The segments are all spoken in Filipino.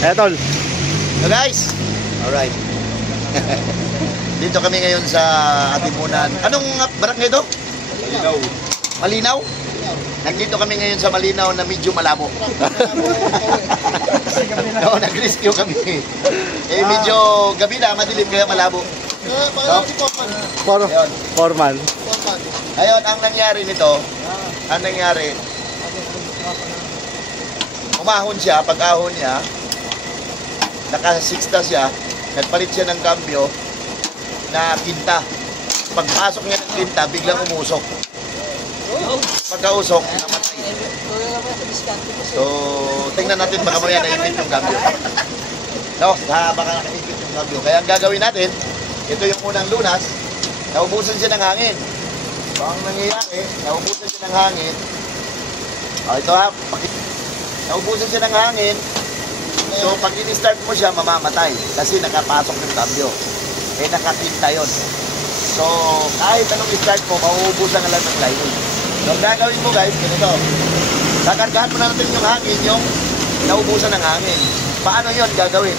Tol. So guys, alright. Dito kami ngayon sa Atimunan. Anong barangay ito? Malinaw. Malinaw? Nandito kami ngayon sa Malinaw na medyo malabo. No, nag-rescue kami. Eh medyo gabi na, madilim kaya malabo. No? Foreman. Ayun, ang nangyari nito, umahon siya, pag-ahon niya, naka-sixta siya, nagpalit siya ng kambyo na tinta. Pagpasok niya ng tinta, biglang umusok. Pagkausok, namatay. So, tingnan natin baka mamaya naipit yung kambyo. No, baka naipit yung kambyo. Kaya ang gagawin natin, ito yung unang lunas, naubusan siya ng hangin. So, ang nangyayari, naubusan siya ng hangin. Ito ha, naubusan siya ng hangin. So, pag in-start mo siya, mamamatay. Kasi nakapasok yung kambyo. Eh, nakatinta yun. So, kahit anong start mo, mauubusan ka lang ng lining. So, ang gagawin mo guys, ganito. Kakargahan mo na natin yung hangin, yung naubusan ng hangin. Paano yun gagawin?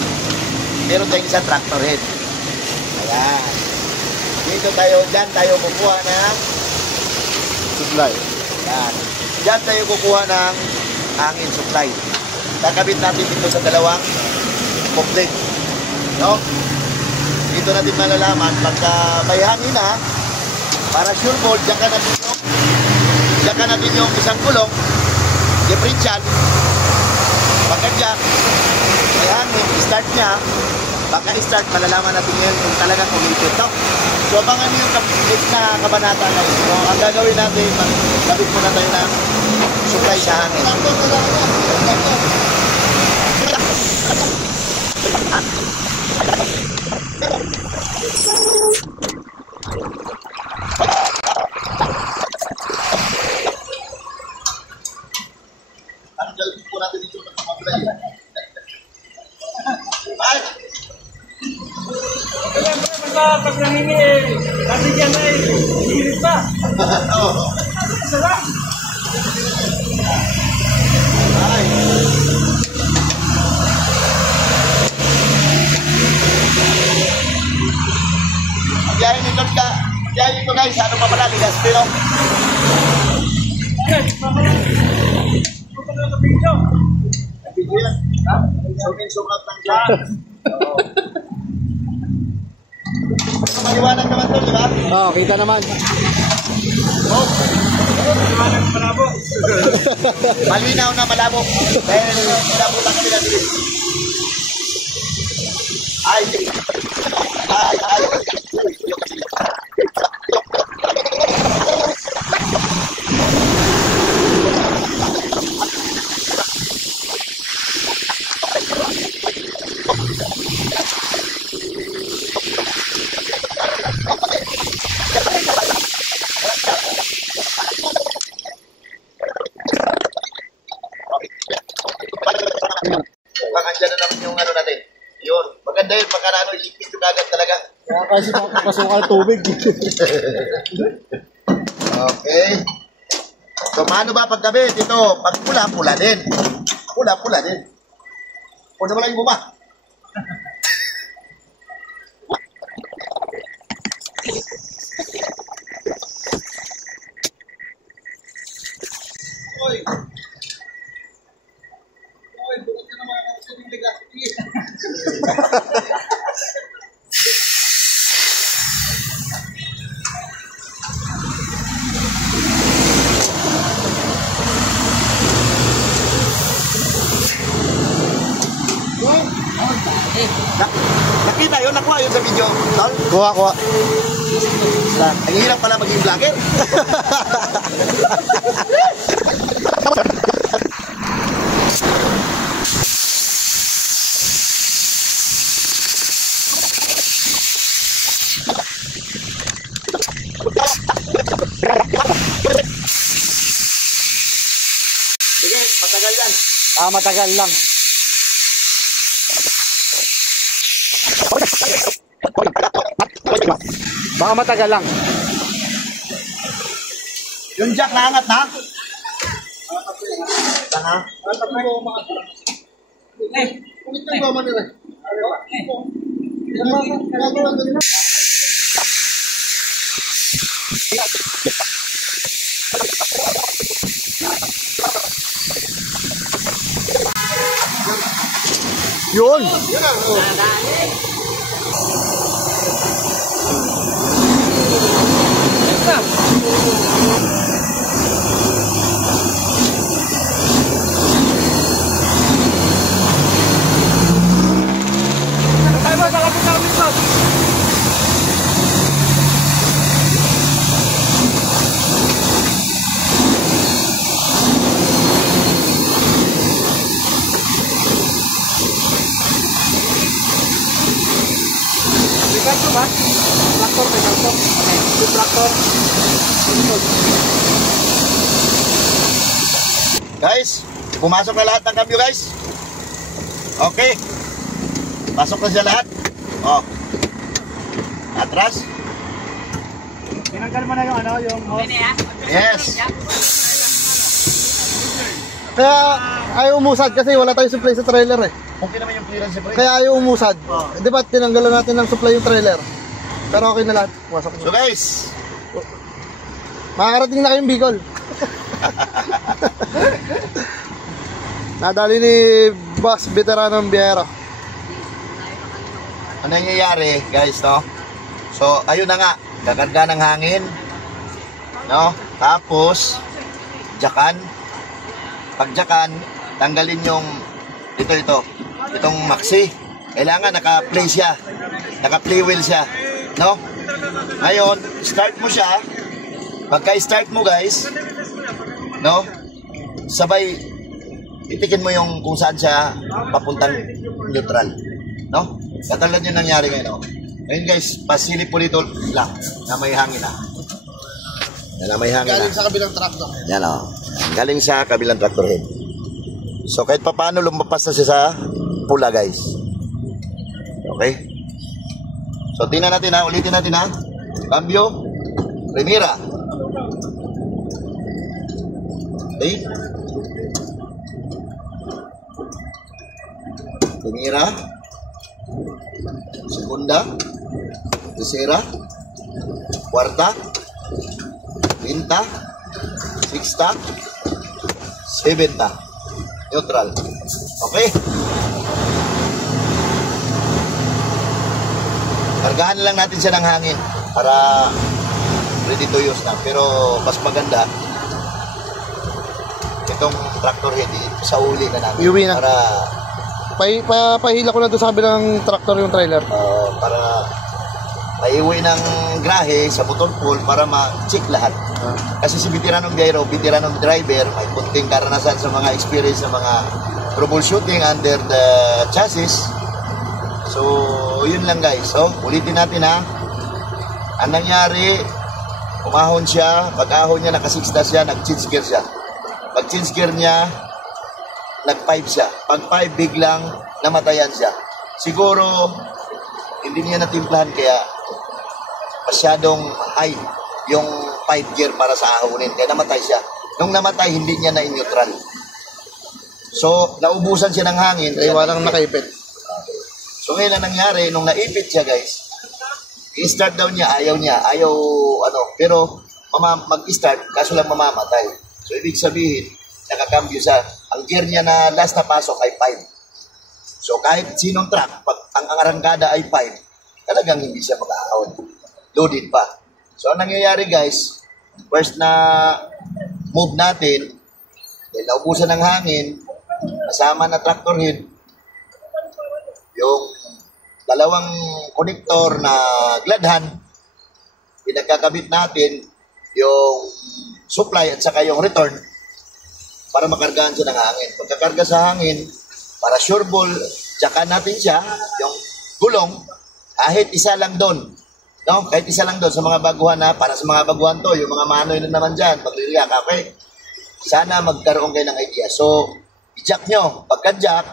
Meron tayong isang tractor head. Ayan. Dito tayo, dyan tayo kukuha ng Supply. Ayan. Dyan tayo kukuha ng hangin supply. Kakabit natin dito sa dalawang complete. No? Dito natin malalaman pagka may hangin na, para sure ball, diyan ka natin yung isang kulong, differential. Pagka diyan, may hangin, start niya, pagka start, malalaman natin ngayon kung talagang kumipit. No? So, abangan niyo yung na kabanata na yun. So, ang gagawin natin, magkabit muna tayo ng supply sa hangin. Pag nangingi, nabigyan na hihirit pa. Isa lang. Biyahe nito guys, ano pa pala, Ligaspi, no? Yes, papalala. Papalala sa video. Video yan. Sumin-sumat lang siya. Maliwanag naman to, di ba? Oo, kita naman. Maliwanag na malabo. Malinaw na malabo. Dahil pinabutan kami na din. Ay. Andyan na naman yung ano natin. Yun. Maganda yun. Pagka na ano, ilipit yung agad talaga. Kaya kasi makapasok ang tubig. Okay. So, paano ba pagkabit? Ito, pag pula-pula din. Pula-pula din. Puno mo lang yung buma. Oy. Oy, bukas ka naman kasi yung Ligaspi. Nakita yun, nakuha yun sa video. Tol? Kuha. Ang hirap pala maging vlogger. Sige, matagal yan. Matagal lang. Baka matagal lang. Yung jack naangat na? Tanga? Yun! Guys, pumasok na lahat ng cambio guys. Okay. Pasok na siya lahat. Oh. Atras. Tinanggal mo na yung ano, yung hose. Yes. Kaya ayaw umusad kasi wala tayong supply sa trailer eh. Okay naman yung clearance pre. Kaya ayaw umusad. Di ba tinanggalan natin ng supply yung trailer? Pero okay na lahat. Pumasok So na. guys, Makakarating na kayong Bicol. Nadali ni Boss Veteranong Biyero. ano nangyayari guys, no? So, ayun na nga. Gagarga ng hangin. No? Tapos, jakan. Pag jakan, tanggalin yung itong maxi. Kailangan naka-play siya. Naka-play wheel siya. No? Ngayon, start mo siya. Pagka-start mo guys, no? Sabay, itikin mo yung kung saan siya papuntang neutral. No? Katulad yung nangyari ngayon. No? Ngayon guys, pasilip po dito lang na may hangin na. Yan na may hangin na. Galing sa kabilang truck to. Yan o. Galing sa kabilang tractor head. So kahit pa paano lumabas na siya sa pula guys. Okay? So tingnan natin ha. Ulitin natin ha. Cambio. Primera. Okay? Primera. Segunda. Tercera. Cuarta. Quinta. Sixta. Seventa. Neutral. Okay? Kargahan lang natin siya ng hangin para ready to use na. Pero mas maganda itong tractor head sa uli na namin. Iuwi na. Para Pahila ko na doon sa kabilang tractor yung trailer. para maiuwi ng grahe sa motor pool para ma-check lahat. Kasi si veteranong biyero, veteranong driver, may kunting karanasan sa mga experience sa mga troubleshooting under the chassis. So, yun lang guys. So, ulitin natin ha. Ang nangyari, umahon siya, pag-ahon niya, nakasiksta siya, nag-change gear siya. Pag-change gear niya, nag-5 siya. Pag-5, biglang namatayan siya. Siguro, hindi niya natimplahan kaya masyadong high yung 5 gear para sa ahonin. Kaya namatay siya. Nung namatay, hindi niya na-neutral. So, naubusan siya ng hangin. Ay, walang nakaipit. So, ngayon ang nangyari, nung naipit siya guys, i-start daw niya, ayaw niya. Ayaw, pero mag-start, kaso lang mamamatay. So, ibig sabihin, nakakambyo siya. Ang gear niya na last na pasok ay 5. So, kahit sinong truck, pag ang arangkada ay 5, talagang hindi siya mag-ahon. Loaded pa. So, ang nangyayari guys, first na move natin, dahil naubusan ng hangin, kasama na tractor head, yung dalawang konektor na gladhan, pinagkakabit natin yung supply at saka yung return para makargahan siya ng hangin. Pagkakarga sa hangin, para sure ball, tsaka natin siya, yung gulong, kahit isa lang doon. No? Kahit isa lang doon sa mga baguhan na, para sa mga baguhan to, yung mga manoy na naman dyan, magliliyak, okay? Sana magkaroon kayo ng idea. So, i-jack nyo. Pagka-jack,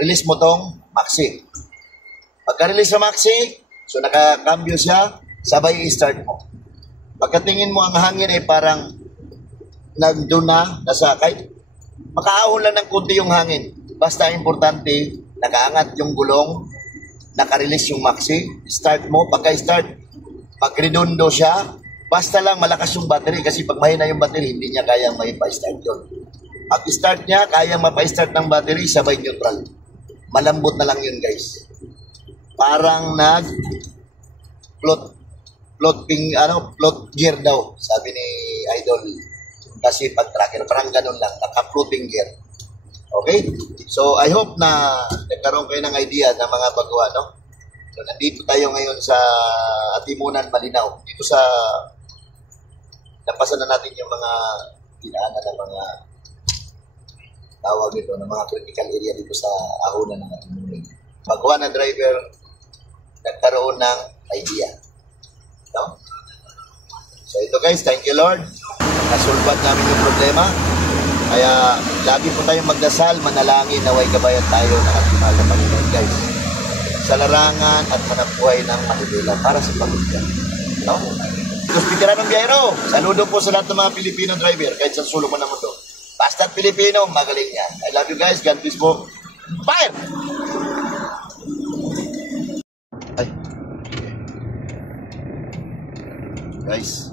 release mo tong maxi. Pagka-release sa maxi, so nakakambyo siya, sabay i-start mo. Pagkatingin mo ang hangin ay parang nandun na, nasa kahit makaahon lang ng kunti yung hangin. Basta importante, nakaangat yung gulong, naka-release yung maxi, start mo, pagka-start, pag redondo siya, basta lang malakas yung battery kasi pag mahina yung battery, hindi niya kayang maipa-start yun. Pag start niya, kayang mapa-start ng battery, sabay neutral. Malambot na lang yun, guys. Parang float gear daw, sabi ni Idol. Kasi pag tracker, parang ganun lang, naka-floating gear. Okay? So, I hope na nagkaroon kayo ng idea ng mga baguhan, no? So, nandito tayo ngayon sa Atimunan, Malinaw. Dito sa napasan na natin yung mga dinaanan ng mga tawag ito, ng mga critical area dito sa Ahonan ng Atimunan. Baguhan na driver, nagkaroon ng idea. No? So, ito guys, thank you Lord. Nasulbat namin yung problema. Kaya lagi po tayong magdasal, manalangin, naway gabayan tayo ng ating mahal na Panginoon, guys. Sa larangan at manabuhay ng Manila para sa pamilya. No? Los Veteranong Biyahero, saludo po sa lahat ng mga Pilipino driver, kahit sa sulok mo ng mundo. Basta't Pilipino, magaling yan. I love you guys, God bless po. Fire! Ay. Guys,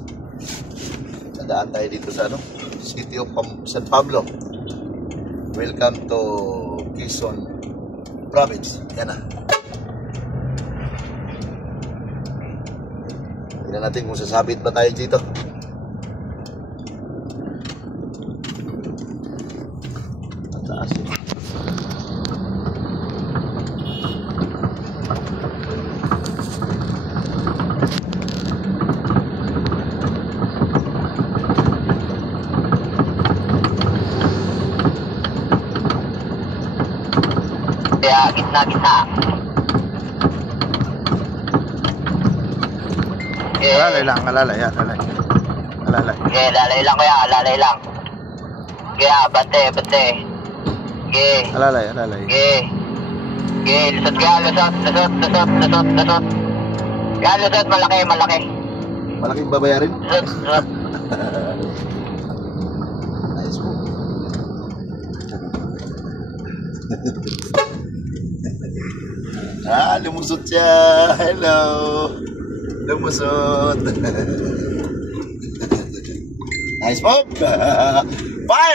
nadaan tayo dito sa City of San Pablo. Welcome to Quezon Province. Yan na. Tignan natin kung sasabit ba tayo dito. Mataas yun. Kaya gitna-gitna. Alalay lang, alalay. Alalay. Okay, lalay lang kuya, lalay lang. Kaya, bante. Okay. Alalay. Okay, lusot kaya, lusot. Kaya, lusot, malaki. Malaking babayarin. Lusot. Nice po. Lumusot siya. Hello. Lumusot. Nice po. Fire!